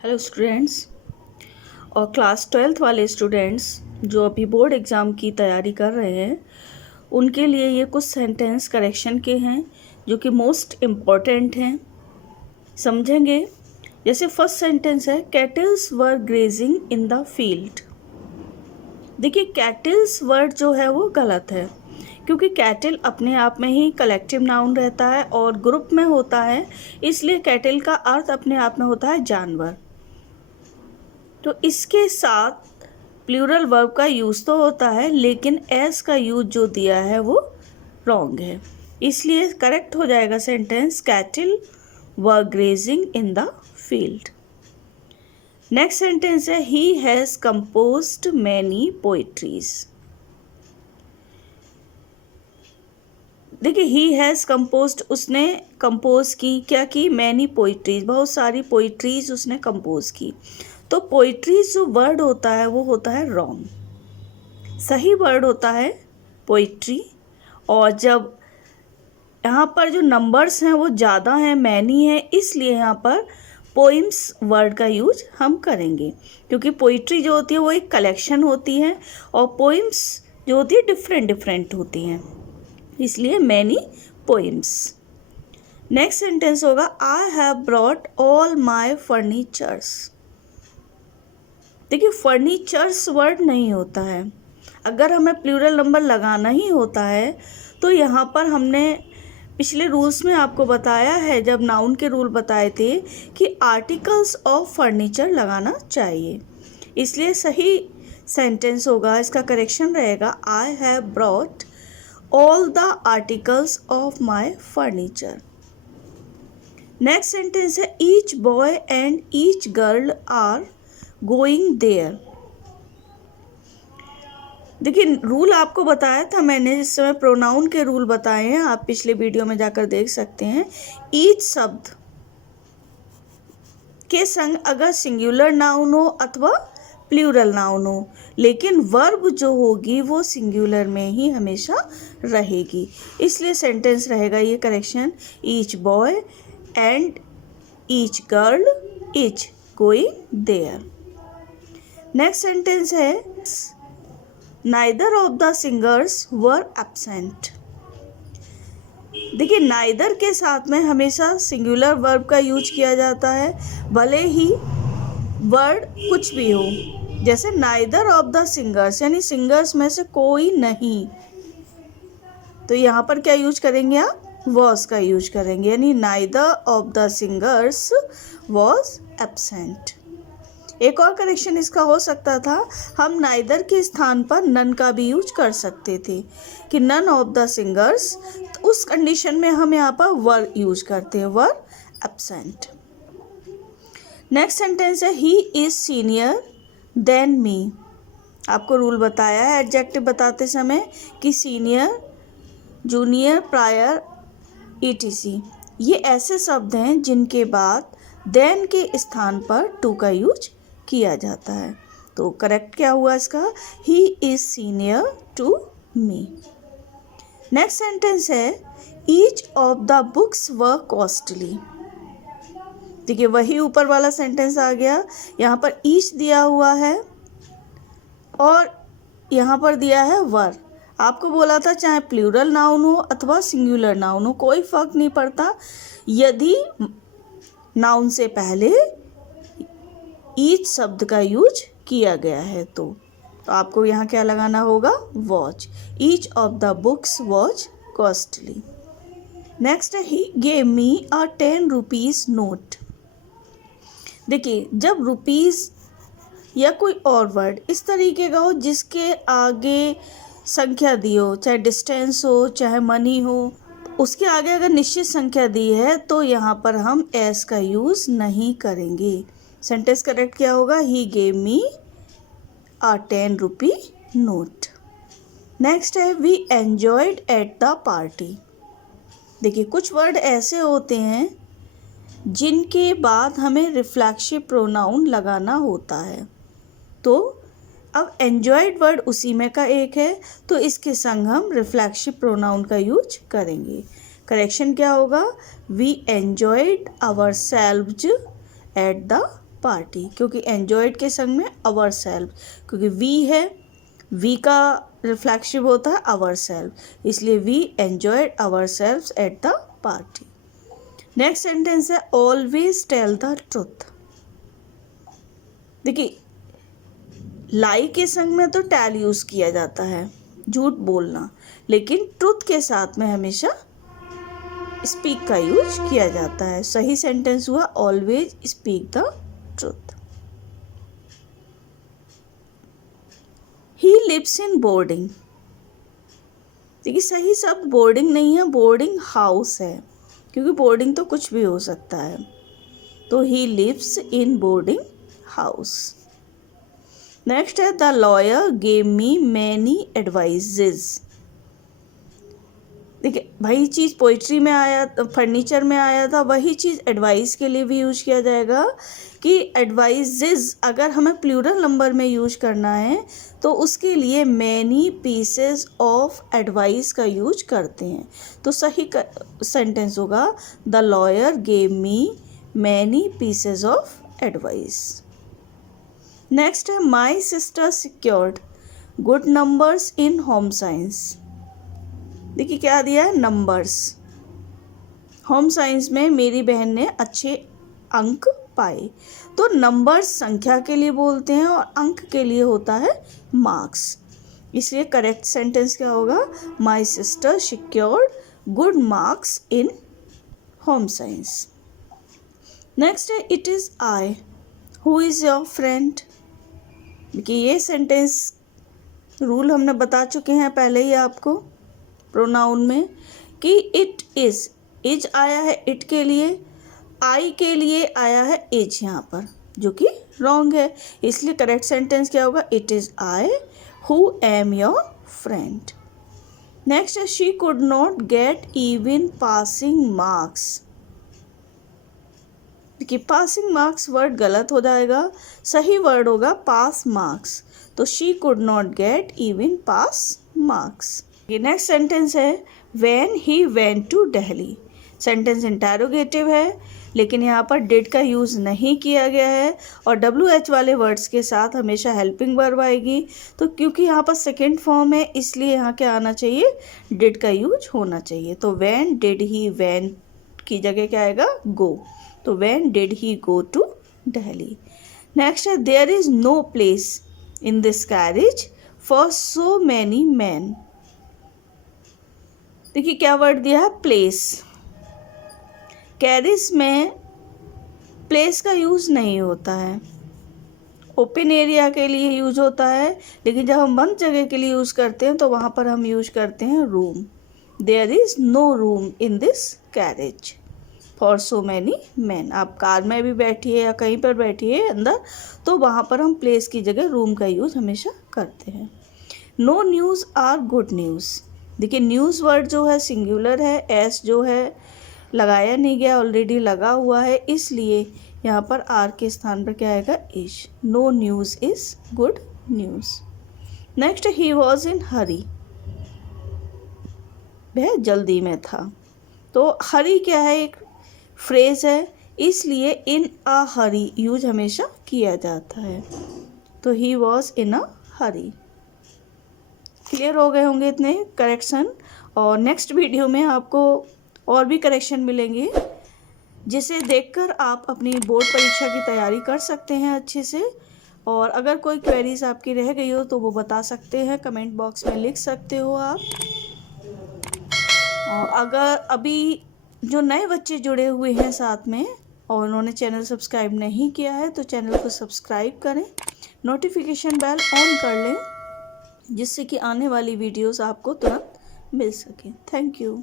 Hello students और class 12th वाले students जो अभी बोर्ड एग्ज़ाम की तैयारी कर रहे हैं उनके लिए ये कुछ सेंटेंस करेक्शन के हैं जो कि मोस्ट इम्पॉर्टेंट हैं। समझेंगे। जैसे फर्स्ट सेंटेंस है kettles were grazing in the field. देखिए कैटल्स वर्ड जो है वो गलत है क्योंकि कैटल अपने आप में ही कलेक्टिव नाउन रहता है और ग्रुप में होता है, इसलिए कैटल का अर्थ अपने आप में होता है जानवर। तो इसके साथ प्लूरल वर्ब का यूज़ तो होता है लेकिन एस का यूज जो दिया है वो रॉन्ग है, इसलिए करेक्ट हो जाएगा sentence cattle were grazing in the field. Next sentence है he has composed many poetries. देखिए ही हैज़ कंपोज्ड, उसने कंपोज की, क्या की, मैनी पोइट्रीज, बहुत सारी पोइट्रीज उसने कंपोज की। तो पोइट्रीज जो वर्ड होता है वो होता है रॉन्ग। सही वर्ड होता है पोइट्री, और जब यहाँ पर जो नंबर्स हैं वो ज़्यादा हैं, मैनी है, इसलिए यहाँ पर पोइम्स वर्ड का यूज हम करेंगे क्योंकि पोइट्री जो होती है वो एक कलेक्शन होती है और पोइम्स जो होती है डिफरेंट होती हैं, इसलिए मैनी पोइम्स। नेक्स्ट सेंटेंस होगा आई have brought all my furnitures. देखिए फर्नीचर्स वर्ड नहीं होता है, अगर हमें प्लूरल नंबर लगाना ही होता है तो यहाँ पर हमने पिछले रूल्स में आपको बताया है, जब नाउन के रूल बताए थे कि आर्टिकल्स ऑफ फर्नीचर लगाना चाहिए, इसलिए सही सेंटेंस होगा, इसका करेक्शन रहेगा I have brought all the articles of my furniture. Next sentence है each boy and each girl are going there. देखिए रूल आपको बताया था मैंने, जिस समय प्रोनाउन के रूल बताए हैं, आप पिछले वीडियो में जाकर देख सकते हैं। ईच शब्द के संग अगर सिंगुलर नाउन हो अथवा प्लूरल नाउन हो, लेकिन वर्ब जो होगी वो सिंगुलर में ही हमेशा रहेगी, इसलिए सेंटेंस रहेगा ये correction each boy and each girl is going there. Next sentence है neither of the singers were absent. देखिए नाइदर के साथ में हमेशा सिंगुलर वर्ब का यूज किया जाता है, भले ही वर्ड कुछ भी हो, जैसे नाइदर ऑफ द सिंगर्स यानी सिंगर्स में से कोई नहीं, तो यहाँ पर क्या यूज करेंगे आप, वॉज का यूज करेंगे, यानी neither of the singers was absent. एक और करेक्शन इसका हो सकता था, हम नाइदर के स्थान पर नन का भी यूज कर सकते थे कि नन ऑफ द सिंगर्स, तो उस कंडीशन में हम यहाँ पर वर यूज करते हैं, वर एब्सेंट। नेक्स्ट सेंटेंस है ही इज सीनियर देन मी। आपको रूल बताया है एडजेक्टिव बताते समय कि सीनियर, जूनियर, प्रायर, ईटीसी ये ऐसे शब्द हैं जिनके बाद देन के स्थान पर टू का यूज किया जाता है। तो करेक्ट क्या हुआ इसका, he is senior to me. Next sentence है each of the books were costly. देखिए वही ऊपर वाला सेंटेंस आ गया, यहाँ पर ईच दिया हुआ है और यहाँ पर दिया है वर। आपको बोला था चाहे प्लूरल नाउन हो अथवा सिंगुलर नाउन हो कोई फर्क नहीं पड़ता, यदि नाउन से पहले ईच शब्द का यूज किया गया है तो आपको यहाँ क्या लगाना होगा, was. Each of the books was costly. Next है he gave me a 10 rupees note. देखिए जब रुपीज़ या कोई और वर्ड इस तरीके का हो जिसके आगे संख्या दी हो, चाहे डिस्टेंस हो चाहे मनी हो, उसके आगे अगर निश्चित संख्या दी है तो यहाँ पर हम एस का यूज़ नहीं करेंगे। सेंटेंस करेक्ट क्या होगा, he gave me a 10 rupee note. Next है we enjoyed at the party. देखिए कुछ वर्ड ऐसे होते हैं जिनके बाद हमें रिफ्लेक्सिव प्रोनाउन लगाना होता है, तो अब एन्जॉयड वर्ड उसी में का एक है, तो इसके संग हम रिफ्लेक्सिव प्रोनाउन का यूज करेंगे। करेक्शन क्या होगा, we enjoyed ourselves at the party, क्योंकि एन्जॉयड के संग में आवर सेल्फ, क्योंकि वी है, वी का रिफ्लेक्सिव होता है आवर सेल्फ, इसलिए we enjoyed our self at the party. Next sentence है ऑलवेज टेल द ट्रुथ। देखिए लाई के संग में तो टेल यूज किया जाता है, झूठ बोलना, लेकिन ट्रुथ के साथ में हमेशा स्पीक का यूज किया जाता है। सही सेंटेंस हुआ always speak the truth. He lives in boarding. देखिए सही शब्द बोर्डिंग नहीं है, बोर्डिंग हाउस है, क्योंकि बोर्डिंग तो कुछ भी हो सकता है। तो he lives in boarding house. Next है the lawyer gave me many advices. देखिए वही चीज़ पोइट्री में आया, फर्नीचर में आया था, वही चीज़ एडवाइस के लिए भी यूज किया जाएगा कि एडवाइजेज अगर हमें प्लूरल नंबर में यूज करना है तो उसके लिए मैनी पीसेस ऑफ एडवाइस का यूज करते हैं। तो सही सेंटेंस होगा the lawyer gave me many pieces of advice. Next है my sister secured good numbers in home science. देखिए क्या दिया है, नंबर्स। होम साइंस में मेरी बहन ने अच्छे अंक पाए। तो नंबर्स संख्या के लिए बोलते हैं और अंक के लिए होता है मार्क्स, इसलिए करेक्ट सेंटेंस क्या होगा, my sister secured good marks in home science. Next है it is I who is your friend. देखिए ये सेंटेंस रूल हमने बता चुके हैं पहले ही आपको प्रोनाउन में कि इट इज आया है इट के लिए, आई के लिए आया है इज यहाँ पर, जो कि रॉन्ग है, इसलिए करेक्ट सेंटेंस क्या होगा, it is I who am your friend. Next है she could not get even passing marks. देखिए पासिंग मार्क्स वर्ड गलत हो जाएगा, सही वर्ड होगा पास मार्क्स। तो she could not get even pass marks. ये नेक्स्ट सेंटेंस है when he went to Delhi. Sentence interrogative है, लेकिन यहाँ पर डिड का यूज़ नहीं किया गया है और WH वाले वर्ड्स के साथ हमेशा हेल्पिंग वर्ब आएगी। तो क्योंकि यहाँ पर सेकेंड फॉर्म है इसलिए यहाँ क्या आना चाहिए, डिड का यूज होना चाहिए। तो व्हेन डिड ही वेंट की जगह क्या आएगा, गो। तो when did he go to Delhi. Next है there is no place in this carriage for so many man. देखिए क्या वर्ड दिया है, प्लेस। कैरिज में प्लेस का यूज़ नहीं होता है, ओपन एरिया के लिए यूज होता है, लेकिन जब हम बंद जगह के लिए यूज़ करते हैं तो वहाँ पर हम यूज करते हैं room. There is no room in this carriage for so many man. आप कार में भी बैठिए या कहीं पर बैठिए अंदर, तो वहाँ पर हम प्लेस की जगह रूम का यूज़ हमेशा करते हैं। No news are good news. देखिए न्यूज़ वर्ड जो है सिंगुलर है, एस जो है लगाया नहीं गया, ऑलरेडी लगा हुआ है, इसलिए यहाँ पर आर के स्थान पर क्या आएगा, is. No news is good news. Next he was in hurry, वह जल्दी में था। तो हरी क्या है, एक फ्रेज है, इसलिए इन अ हरी यूज हमेशा किया जाता है। तो ही was in a Hari. Clear हो गए होंगे इतने करेक्शन, और नेक्स्ट वीडियो में आपको और भी करेक्शन मिलेंगे जिसे देखकर आप अपनी बोर्ड परीक्षा की तैयारी कर सकते हैं अच्छे से। और अगर कोई क्वेरीज आपकी रह गई हो तो वो बता सकते हैं, कमेंट बॉक्स में लिख सकते हो आप। और अगर अभी जो नए बच्चे जुड़े हुए हैं साथ में और उन्होंने चैनल सब्सक्राइब नहीं किया है तो चैनल को सब्सक्राइब करें, नोटिफिकेशन बेल ऑन कर लें, जिससे कि आने वाली वीडियोस आपको तुरंत मिल सके। Thank you.